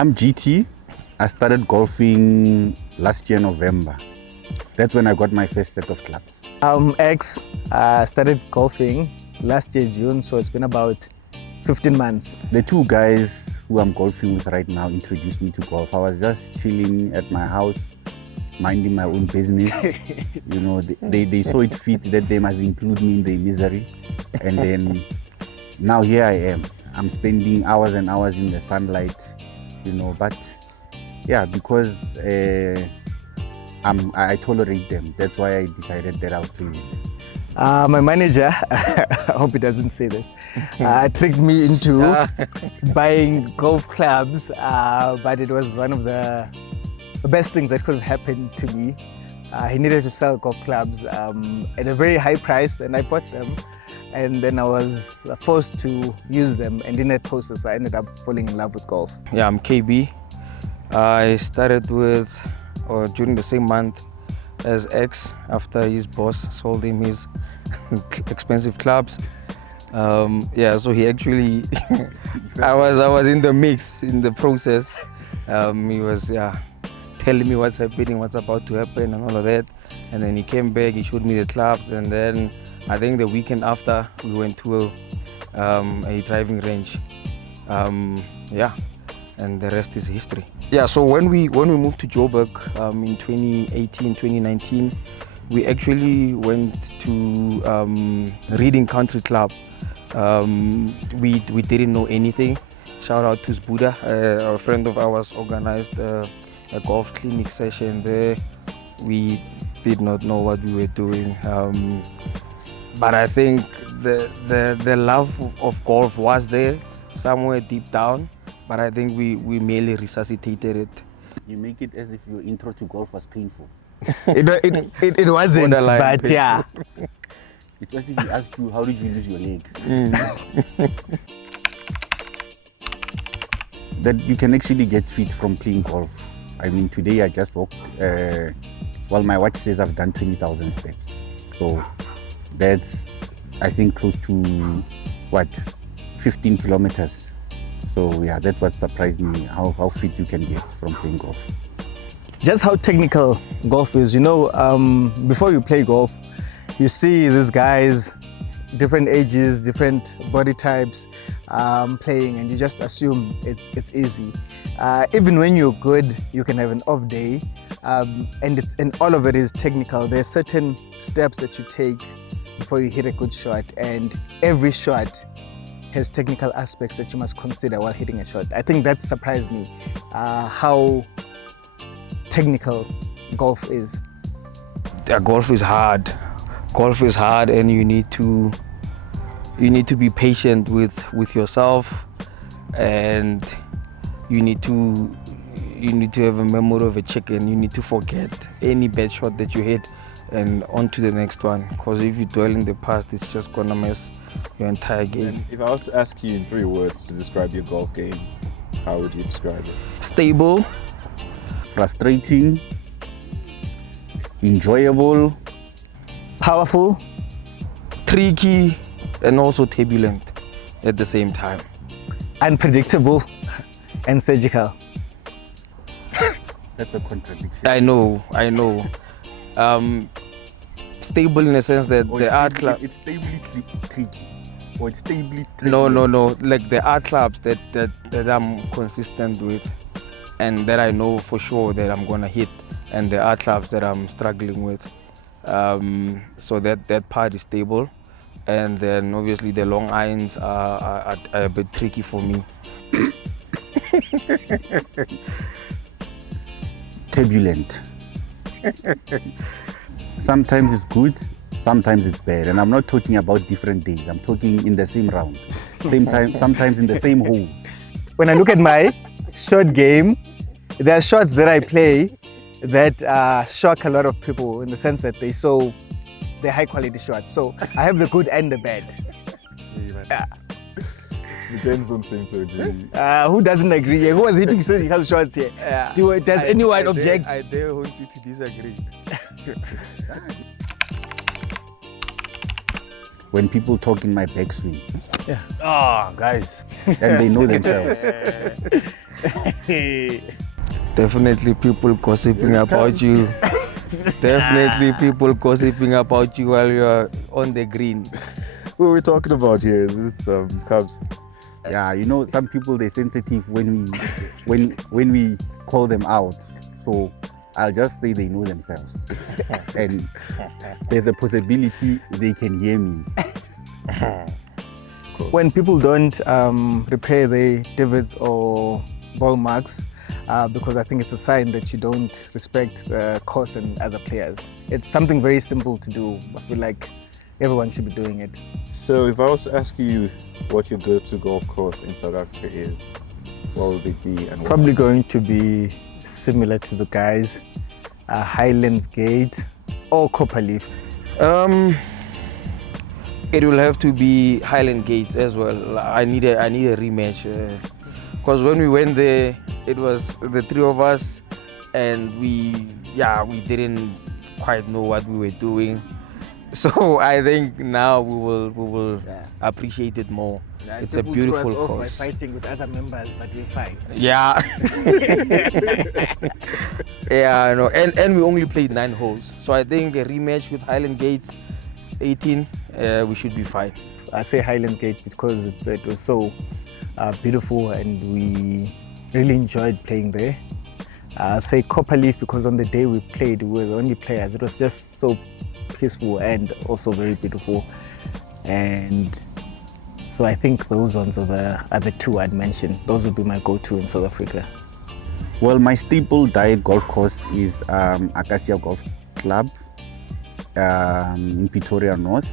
I'm GT. I started golfing last year, November. That's when I got my first set of clubs. I'm X. I started golfing last year, June, so it's been about 15 months. The two guys who I'm golfing with right now introduced me to golf. I was just chilling at my house, minding my own business. You know, they saw it fit that they must include me in their misery. And then now here I am. I'm spending hours and hours in the sunlight, you know, but yeah, because I tolerate them. That's why I decided that I'll play with them. My manager, I hope he doesn't say this, tricked me into buying golf clubs, but it was one of the best things that could have happened to me. He needed to sell golf clubs at a very high price, and I bought them. And then I was forced to use them, and in that process I ended up falling in love with golf. Yeah, I'm KB. I started during the same month as X after his boss sold him his expensive clubs. Yeah, so he actually, I was in the mix, in the process. He was telling me what's happening, what's about to happen and all of that. And then he came back, he showed me the clubs, and then I think the weekend after we went to a driving range. Yeah, and the rest is history. Yeah, so when we moved to Joburg in 2018, 2019, we actually went to Reading Country Club. We didn't know anything. Shout out to Buddha, a friend of ours organized a golf clinic session there. We did not know what we were doing. But I think the love of golf was there somewhere deep down, but I think we merely resuscitated it. You make it as if your intro to golf was painful. It wasn't, but painful. yeah. It's as if he asked you, how did you lose your leg? That you can actually get fit from playing golf. I mean, today I just walked, well, my watch says I've done 20,000 steps. So that's, I think, close to, 15 kilometers. So yeah, that's what surprised me, how fit you can get from playing golf. Just how technical golf is. You know, before you play golf, you see these guys, different ages, different body types, playing, and you just assume it's easy. Even when you're good, you can have an off day, and all of it is technical. There's certain steps that you take before you hit a good shot, and every shot has technical aspects that you must consider while hitting a shot. I think that surprised me, how technical golf is. Yeah, golf is hard. Golf is hard, and you need to be patient with yourself, and you need to have a memory of a chicken. You need to forget any bad shot that you hit and on to the next one, because if you dwell in the past, it's just gonna mess your entire game. And if I was to ask you in 3 words to describe your golf game, how would you describe it? Stable, Frustrating, enjoyable, Powerful, tricky, and also turbulent at the same time. unpredictable, and surgical. that's a contradiction. I know. Stable in the sense that Or the art club. it's stably tricky, or it's stably tricky. No. Like the art clubs that I'm consistent with, and that I know for sure that I'm gonna hit, and the art clubs that I'm struggling with. So that part is stable, and then obviously the long irons are a bit tricky for me. Turbulent. Sometimes it's good, sometimes it's bad. And I'm not talking about different days. I'm talking in the same round. Same time, sometimes in the same hole. When I look at my short game, there are shots that I play that shock a lot of people in the sense that they're high quality shots. So I have the good and the bad. Yeah. The Gens don't seem to agree. Who doesn't agree? Who was hitting surgical shots here? Yeah. Does anyone object? I dare want you to disagree. When people talk in my backswing, Yeah. guys, and they know themselves. Definitely people gossiping about you. Definitely people gossiping about you while you're on the green. What are we talking about here? Is this Cubs? Yeah, you know, some people they're sensitive when we call them out. So I'll just say they know themselves, and there's a possibility they can hear me. When people don't repair their divots or ball marks, because I think it's a sign that you don't respect the course and other players. It's something very simple to do. I feel like everyone should be doing it. So if I was to ask you what your go-to golf course in South Africa is, what would it be and why? Probably going to be similar to the guys, Highlands Gate or Copperleaf. It will have to be Highland Gates as well. I need a rematch because when we went there, it was the three of us, and we didn't quite know what we were doing. So I think now we will appreciate it more. It's a beautiful course. By fighting with other members, but we're fine. Yeah. Yeah, I know. And we only played 9 holes. So I think a rematch with Highland Gates 18, we should be fine. I say Highlands Gate because it was so beautiful and we really enjoyed playing there. I say Copperleaf because on the day we played, we were the only players. It was just so peaceful and also very beautiful. And so I think those ones are the two I'd mention. Those would be my go-to in South Africa. Well, my staple diet golf course is Acacia Golf Club in Pretoria North.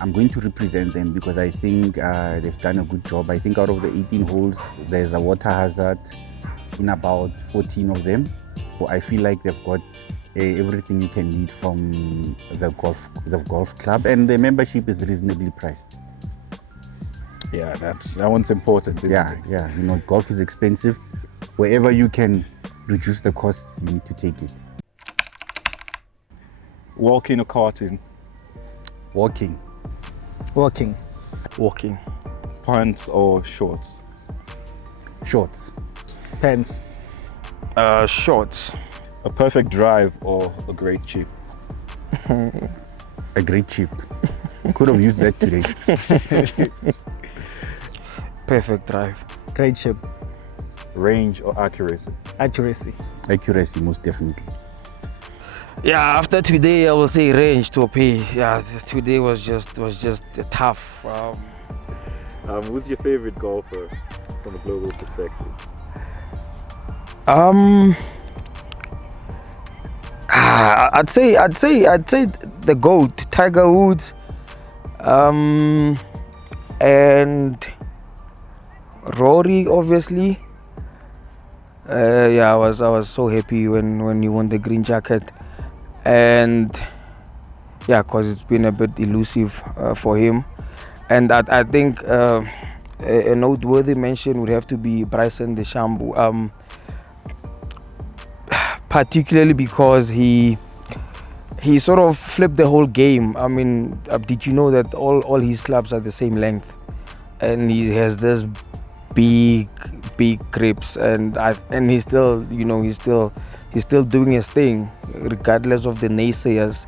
I'm going to represent them because I think they've done a good job. I think out of the 18 holes, there's a water hazard in about 14 of them. So I feel like they've got everything you can need from the golf club, and the membership is reasonably priced. Yeah, that one's important. Isn't it? Yeah. You know, golf is expensive. Wherever you can reduce the cost, you need to take it. Walking or carting? Walking. Walking. Walking. Pants or shorts? Shorts. Pants. Shorts. A perfect drive or a great chip? A great chip. Could have used that today. Perfect drive. Great chip. Range or accuracy? Accuracy. Accuracy, most definitely. Yeah, after today, I will say range to pay. Yeah, today was just tough. Who's your favorite golfer from a global perspective? I'd say the GOAT, Tiger Woods, and Rory, obviously. I was so happy when he won the green jacket, and because it's been a bit elusive for him. And I think a noteworthy mention would have to be Bryson DeChambeau, particularly because he sort of flipped the whole game. I mean, did you know that all his clubs are the same length, and he has this big grips, and he's still doing his thing regardless of the naysayers.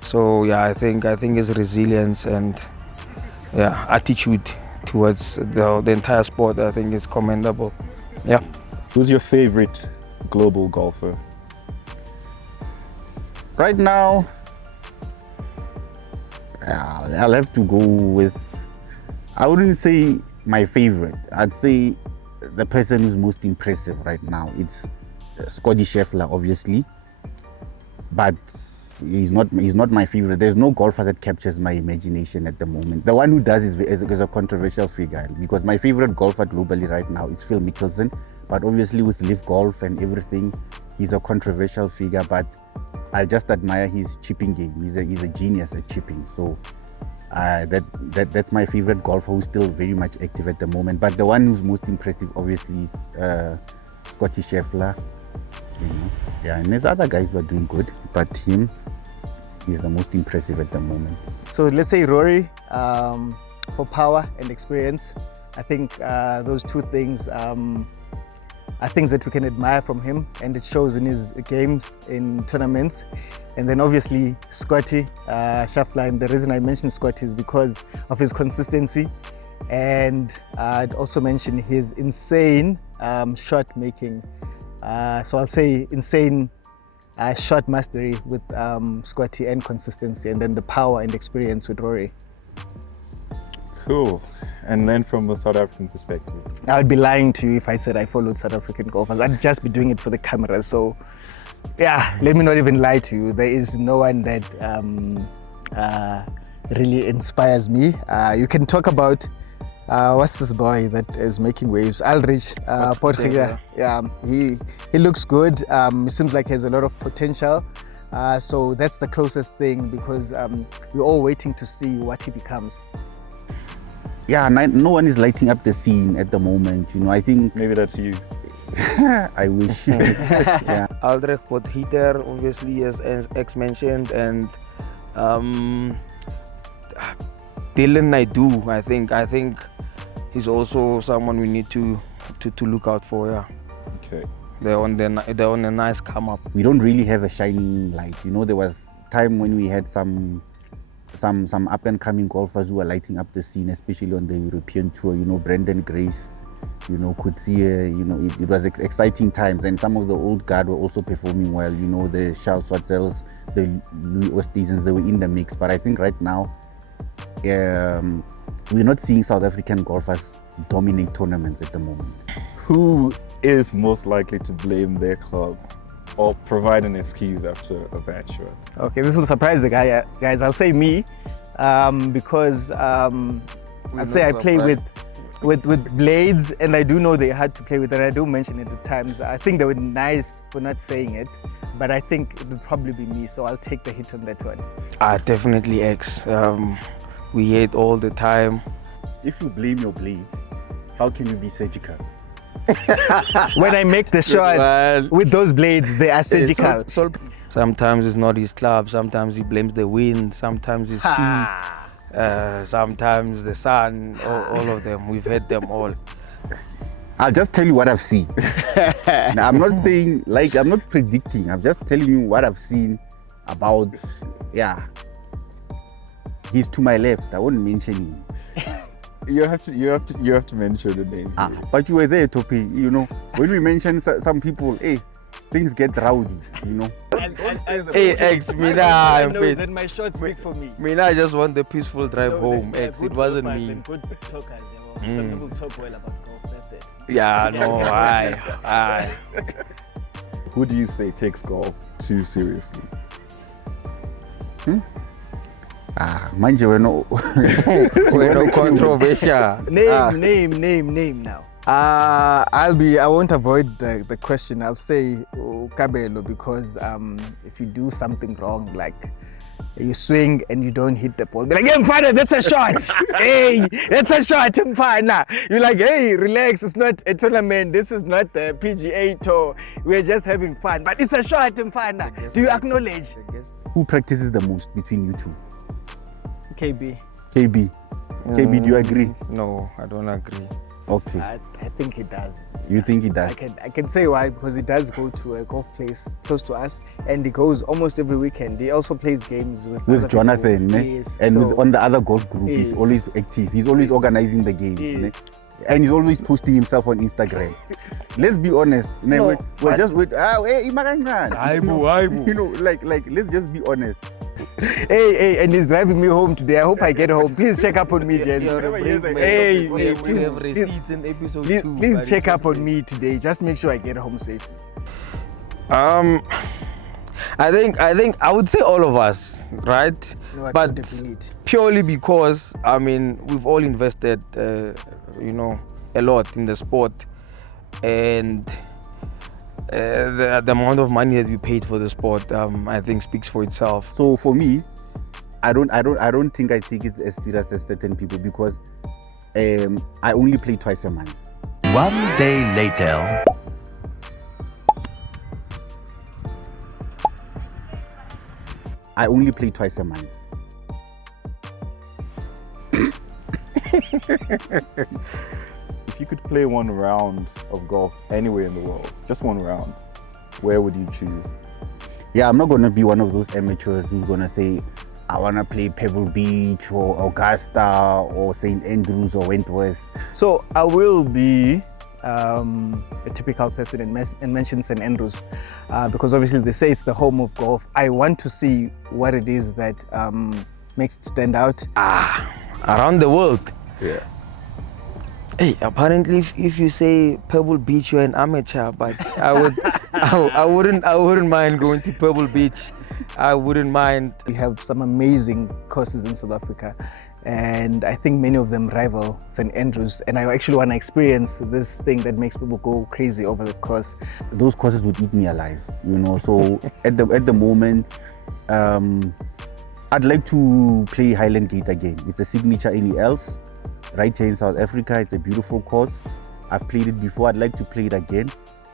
So I think his resilience and attitude towards the entire sport, I think, is commendable. Yeah. Who's your favorite global golfer? Right now, I'll have to go with, I wouldn't say my favorite. I'd say the person who's most impressive right now. It's Scotty Scheffler, obviously, but he's not my favorite. There's no golfer that captures my imagination at the moment. The one who does is a controversial figure, because my favorite golfer globally right now is Phil Mickelson, but obviously with Live Golf and everything, he's a controversial figure, but I just admire his chipping game. He's a genius at chipping. So that's my favorite golfer who's still very much active at the moment. But the one who's most impressive, obviously, is Scotty Scheffler. And there's other guys who are doing good, but him is the most impressive at the moment. So let's say Rory, for power and experience. I think those two things things that we can admire from him, and it shows in his games, in tournaments. And then obviously Scotty Schaffline, the reason I mentioned Scotty is because of his consistency, and I'd also mention his insane shot making. So I'll say insane shot mastery with Scotty, and consistency, and then the power and experience with Rory. Cool. And then from a South African perspective? I would be lying to you if I said I followed South African golfers. I'd just be doing it for the camera. So yeah, let me not even lie to you. There is no one that really inspires me. You can talk about what's this boy that is making waves? Alrich Potgieter. Yeah, he looks good. He seems like he has a lot of potential. So that's the closest thing, because we're all waiting to see what he becomes. Yeah, no one is lighting up the scene at the moment. You know, I think Maybe that's you. I wish. Yeah. Aldrich Potgieter, obviously, as X mentioned, and Dylan Naidu. I think he's also someone we need to look out for. Yeah, Okay. they're on a nice come up. We don't really have a shining light. You know, there was time when we had some up and coming golfers who were lighting up the scene, especially on the European tour. You know, Brendan Grace, you know, Coetzee, you know, it was exciting times, and some of the old guard were also performing well. You know, the Charles Schwartzels, the Louis Oosthuizens, they were in the mix. But I think right now, we're not seeing South African golfers dominate tournaments at the moment. Who is most likely to blame their club or provide an excuse after a bad shot? Okay, this will surprise the guys. I'll say me, because I'd say I play with blades, and I do know they're hard to play with, and I do mention it at times. I think they were nice for not saying it, but I think it would probably be me, so I'll take the hit on that one. Definitely X. We hear it all the time. If you blame your blades, how can you be surgical? When I make the shots with those blades, they are surgical. Sometimes it's not his club, sometimes he blames the wind, sometimes his tea, sometimes the sun, all of them. We've had them all. I'll just tell you what I've seen. Now, I'm not saying, like, I'm not predicting. I'm just telling you what I've seen about, yeah. He's to my left. I won't mention him. You have to mention the name. But you were there, Topi. You know, when we mention some people, hey, things get rowdy. You know. Hey, X, Mina, I know that my shots speak for me. Mina, I just want the peaceful drive home. X, it wasn't me. Good talkers, you know. Some people talk well about golf. That's it. Yeah, no, aye. Who do you say takes golf too seriously? Mind you, we're no controversial. Name now. I won't avoid the question. I'll say Kabelo, because if you do something wrong, like you swing and you don't hit the ball, be like, hey, Mfana, that's a shot. Hey, that's a shot, Mfana. You're like, hey, relax, it's not a tournament, this is not the PGA tour, we're just having fun, but it's a shot, Mfana. Do you acknowledge? Who practices the most between you two? KB. KB, do you agree? No, I don't agree. Okay. I think he does. You think he does? I can say why, because he does go to a golf place close to us, and he goes almost every weekend. He also plays games with Jonathan, yes. And on the other golf group, yes. He's always active. He's always organizing the games, yes. And he's always posting himself on Instagram. Let's be honest. No, we're just with hey, Aibu. you know, like let's just be honest. Hey, and he's driving me home today. I hope I get home. Please check up on me, gents. Hey, we have receipts in episode 2. Please check up on me today. Just make sure I get home safely. I think I would say all of us, right? No, I but don't agree. purely because we've all invested, a lot in the sport, and the amount of money that we paid for the sport, I think speaks for itself. So for me, I don't think I take it as serious as certain people, because I only play twice a month. One day later. I only play twice a month. If you could play one round of golf anywhere in the world, just one round, where would you choose? Yeah, I'm not going to be one of those amateurs who's going to say, I want to play Pebble Beach or Augusta or St. Andrews or Wentworth. So I will be a typical person and mention St. Andrews because obviously they say it's the home of golf. I want to see what it is that makes it stand out. Around the world. Yeah. Hey, apparently, if you say Pebble Beach, you're an amateur. But I wouldn't mind going to Pebble Beach. I wouldn't mind. We have some amazing courses in South Africa, and I think many of them rival St. Andrews. And I actually want to experience this thing that makes people go crazy over the course. Those courses would eat me alive, you know. So at the moment, I'd like to play Highland Gate again. It's a signature in else. Right here in South Africa, it's a beautiful course. I've played it before, I'd like to play it again.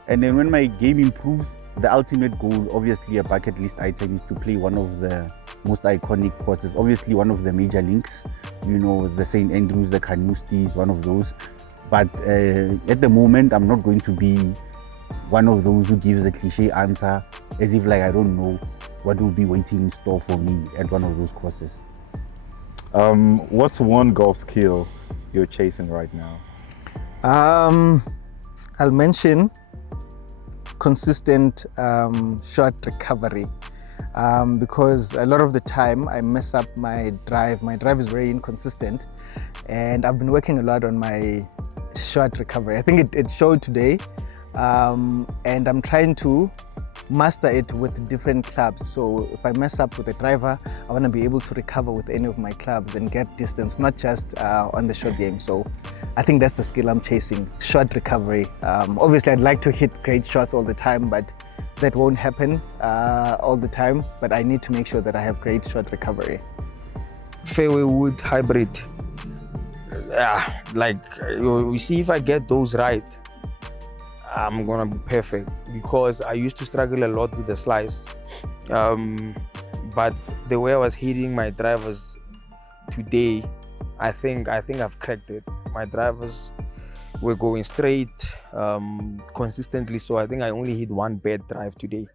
And then when my game improves, the ultimate goal, obviously a bucket list item, is to play one of the most iconic courses. Obviously one of the major links, you know, the St. Andrews, the Carnousties, one of those. But at the moment, I'm not going to be one of those who gives a cliche answer as if like I don't know what will be waiting in store for me at one of those courses. What's one golf skill you're chasing right now? I'll mention consistent shot recovery because a lot of the time I mess up my drive. My drive is very inconsistent, and I've been working a lot on my shot recovery. I think it showed today, and I'm trying to master it with different clubs. So if I mess up with a driver, I want to be able to recover with any of my clubs and get distance, not just on the short game. So I think that's the skill I'm chasing, shot recovery. Obviously I'd like to hit great shots all the time, but that won't happen all the time. But I need to make sure that I have great shot recovery. Fairway wood hybrid. Yeah, like you see, if I get those right, I'm gonna be perfect, because I used to struggle a lot with the slice, but the way I was hitting my drivers today, I think I've cracked it. My drivers were going straight consistently, so I think I only hit one bad drive today.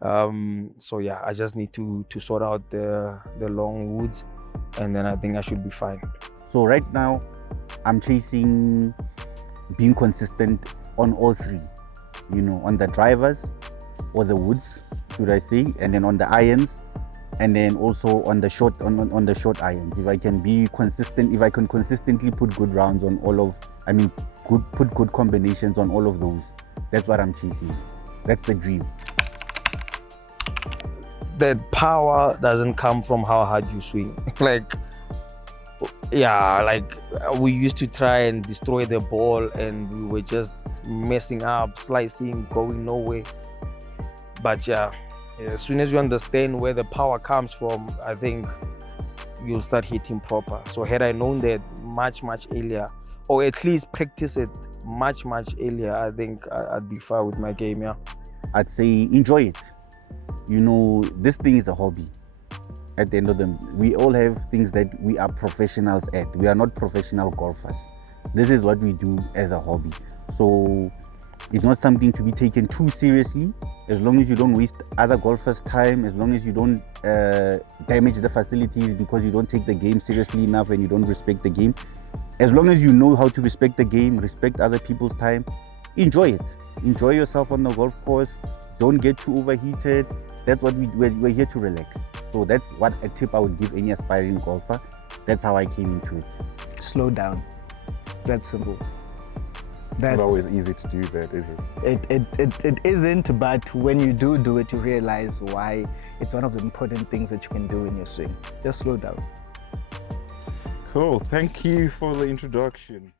So yeah, I just need to sort out the long woods, and then I think I should be fine. So right now, I'm chasing being consistent on all three, you know, on the drivers or the woods, should I say, and then on the irons, and then also on the short on the short irons. If I can be consistent, if I can consistently put good rounds on all of, put good combinations on all of those, that's what I'm chasing. That's the dream. That power doesn't come from how hard you swing. We used to try and destroy the ball, and we were just messing up, slicing, going nowhere. But yeah, as soon as you understand where the power comes from, I think you'll start hitting proper. So had I known that much earlier, or at least practice it much earlier, I think I'd be far with my game. Yeah, I'd say enjoy it. You know, this thing is a hobby. At the end of them, we all have things that we are professionals at. We are not professional golfers. This is what we do as a hobby. So it's not something to be taken too seriously. As long as you don't waste other golfers' time, as long as you don't damage the facilities because you don't take the game seriously enough and you don't respect the game. As long as you know how to respect the game, respect other people's time, enjoy it. Enjoy yourself on the golf course. Don't get too overheated. That's what we're here to relax. So that's what a tip I would give any aspiring golfer. That's how I came into it. Slow down. That's simple. It's not always easy to do that, is it? It isn't, but when you do it, you realize why it's one of the important things that you can do in your swing. Just slow down. Cool. Thank you for the introduction.